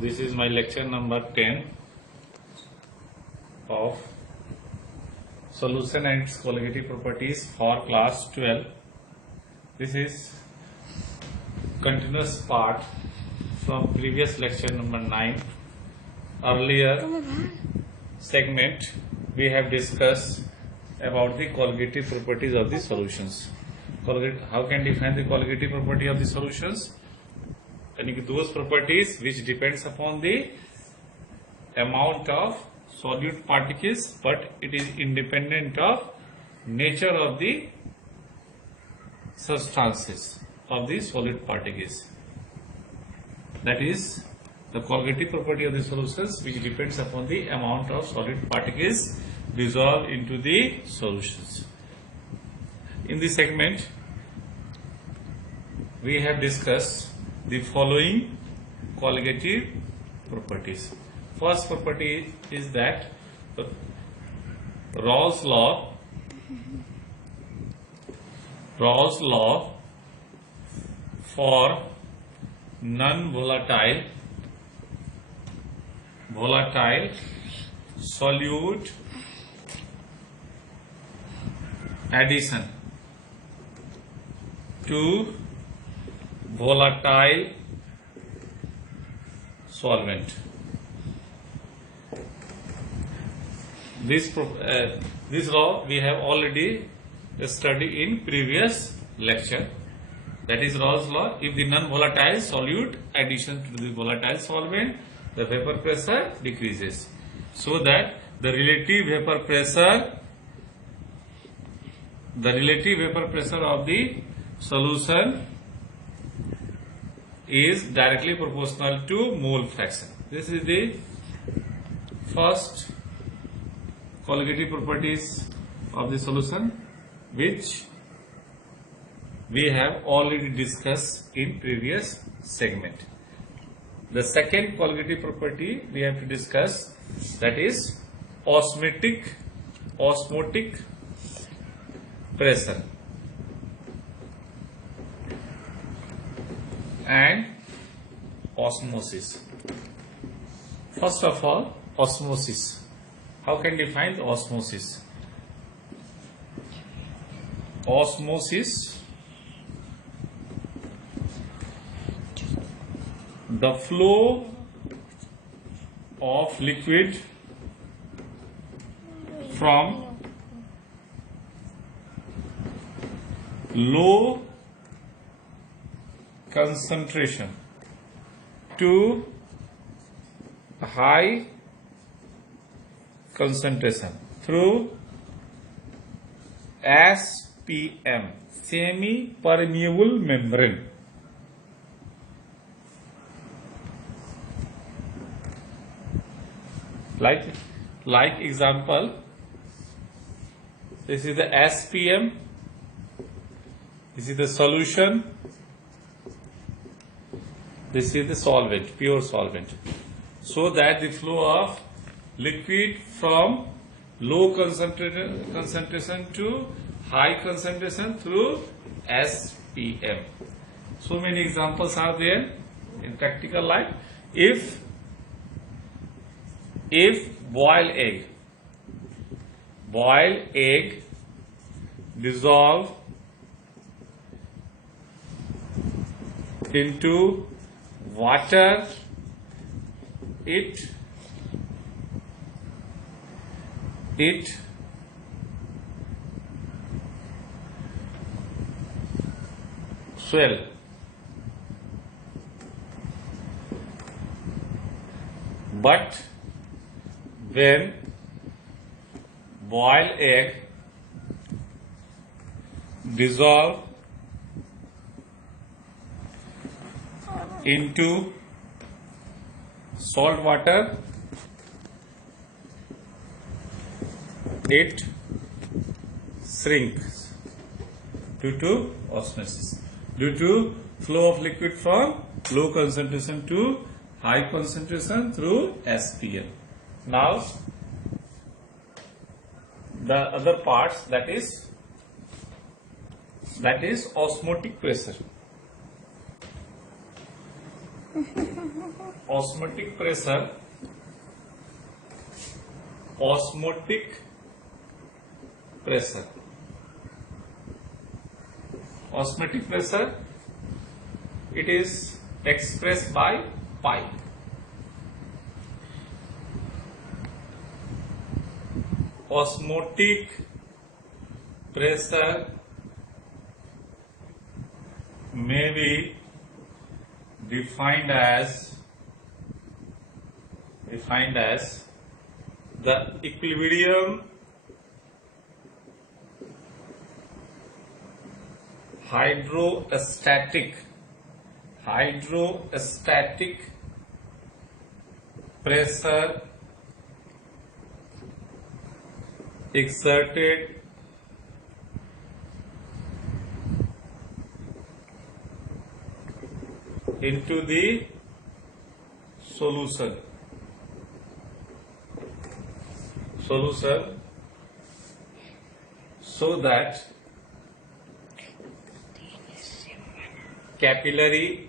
This is my lecture number 10 of solution and its colligative properties for class 12. This is continuous part from previous lecture number 9. Earlier segment we have discussed about the colligative properties of the solutions. How can define the colligative property of the solutions? Those properties which depends upon the amount of solute particles, but it is independent of nature of the substances of the solid particles. That is the colligative property of the solutions which depends upon the amount of solid particles dissolved into the solutions. In this segment we have discussed the following colligative properties. First property is that Rawls law for non-volatile solute addition to volatile solvent. This law we have already studied in previous lecture. That is Rawls law. If the non-volatile solute addition to the volatile solvent, the vapor pressure decreases, so that the relative vapor pressure of the solution is directly proportional to mole fraction. This is the first colligative properties of the solution which we have already discussed in previous segment. The second colligative property we have to discuss, that is osmotic pressure and osmosis. First of all, osmosis. How can we define the osmosis? Osmosis, the flow of liquid from low concentration to high concentration through SPM, semi-permeable membrane. Like example, this is the SPM, this is the solution, this is the solvent, pure solvent. So that the flow of liquid from low concentration to high concentration through SPM. So many examples are there in practical life. If boiled egg dissolve into water, it swell. But when boiled egg dissolve into salt water, it shrinks due to osmosis, due to flow of liquid from low concentration to high concentration through SPM. Now the other parts, that is osmotic pressure. osmotic pressure it is expressed by pi. Osmotic pressure may be defined as the equilibrium hydrostatic pressure exerted into the solution so that capillary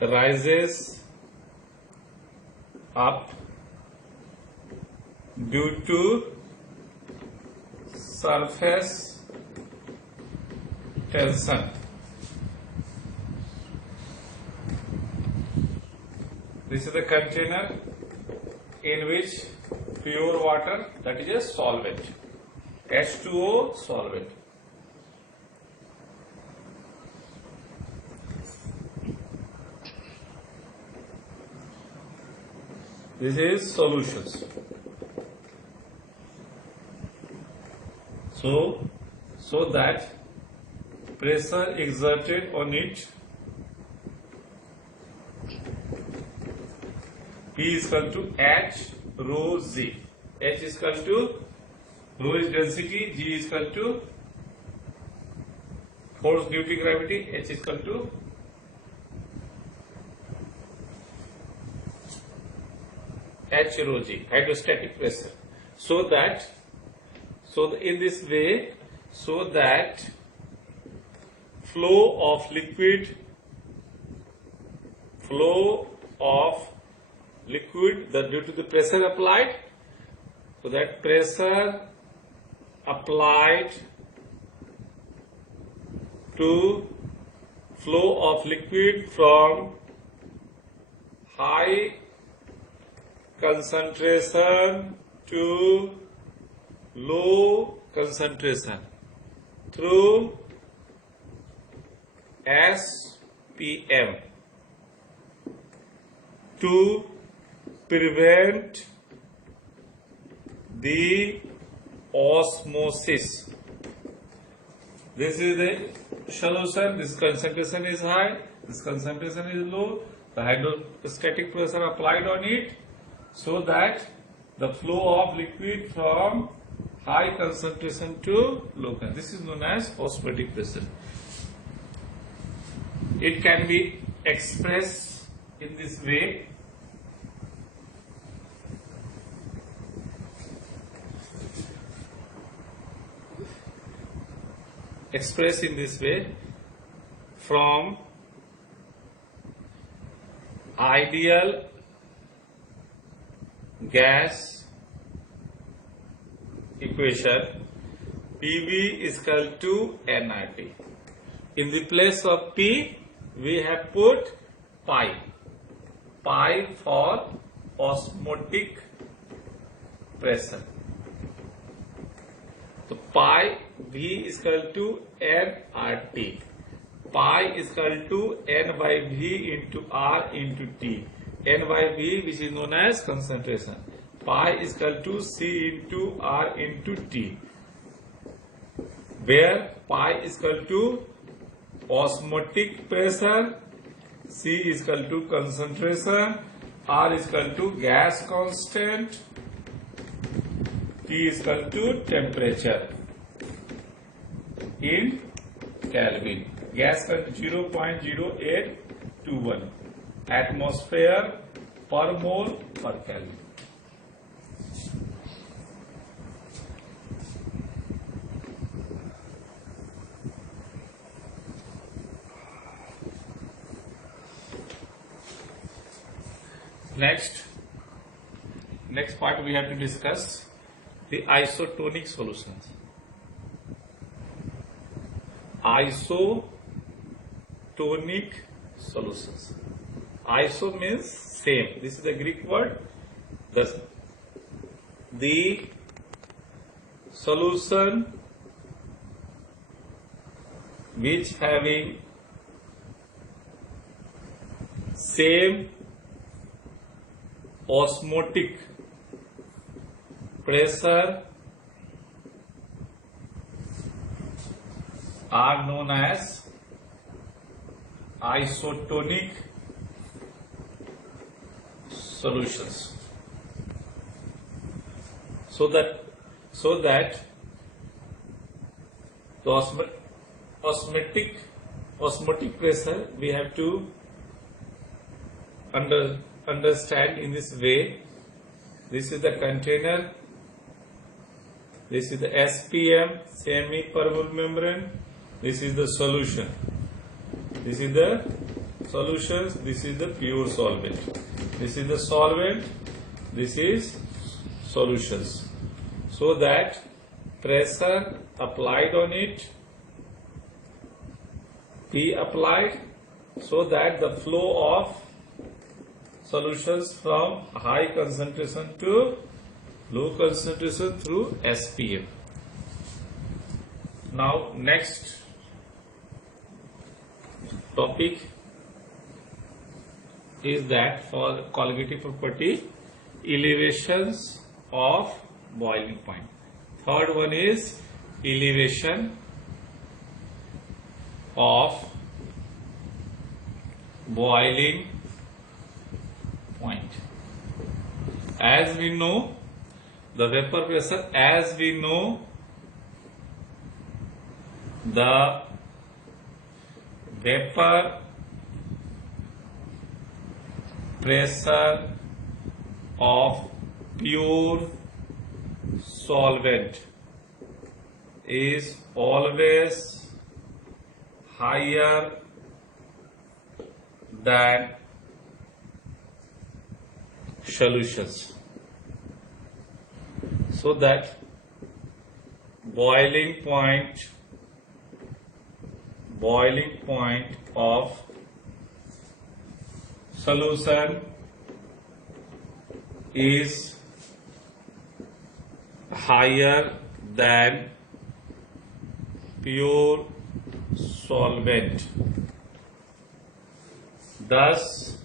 rises up due to surface tension. This is the container in which pure water, that is a solvent, H2O solvent. This is solutions. So that pressure exerted on it P is equal to H rho Z. H is equal to rho is density, G is equal to force due to gravity, H is equal to H rho G, hydrostatic pressure. In this way, so that flow of liquid due to the pressure applied, so that pressure applied to flow of liquid from high concentration to low concentration through SPM to prevent the osmosis. This is the solution. This concentration is high, this concentration is low. The hydrostatic pressure applied on it so that the flow of liquid from high concentration to low concentration. This is known as osmotic pressure. It can be expressed in this way. Expressed in this way from ideal gas equation, PV is equal to nRT. In the place of P, we have put pi. Pi for osmotic pressure. So pi V is equal to nRT. Pi is equal to N by V into R into T. N by V, which is known as concentration. Pi is equal to C into R into T, where pi is equal to osmotic pressure, C is equal to concentration, R is equal to gas constant, T is equal to temperature in Kelvin. Gas constant 0.0821 atmosphere per mole per Kelvin. Next part we have to discuss the isotonic solutions. Isotonic solutions. Iso means same. This is the Greek word. The solution which having same osmotic pressure are known as isotonic solutions. So that the osmotic pressure we have to understand in this way. This is the container. This is the SPM, semi-permeable membrane. This is the solution. This is the solutions. This is the pure solvent. This is the solvent. This is solutions. So that pressure applied on it be applied, so that the flow of solutions from high concentration to low concentration through SPM. Now next topic is that for colligative property, elevations of boiling point. Third one is elevation of boiling point. As we know, the vapor pressure, as we know, the vapor pressure of pure solvent is always higher than solutions. So that boiling point of solution is higher than pure solvent. Thus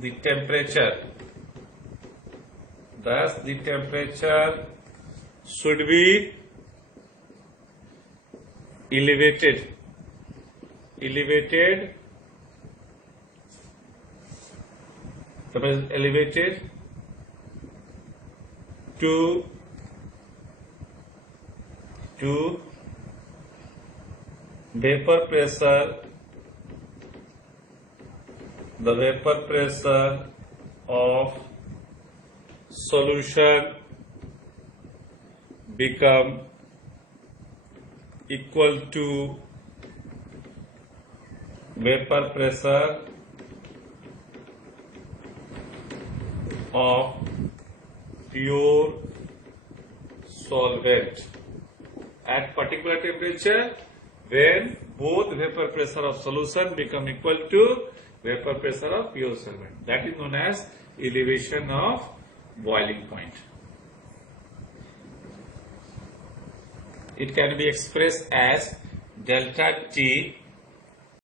the temperature should be elevated to vapor pressure, the vapor pressure of solution become equal to vapor pressure of pure solvent at particular temperature, when both vapor pressure of solution become equal to vapor pressure of pure solvent. That is known as elevation of boiling point. It can be expressed as delta T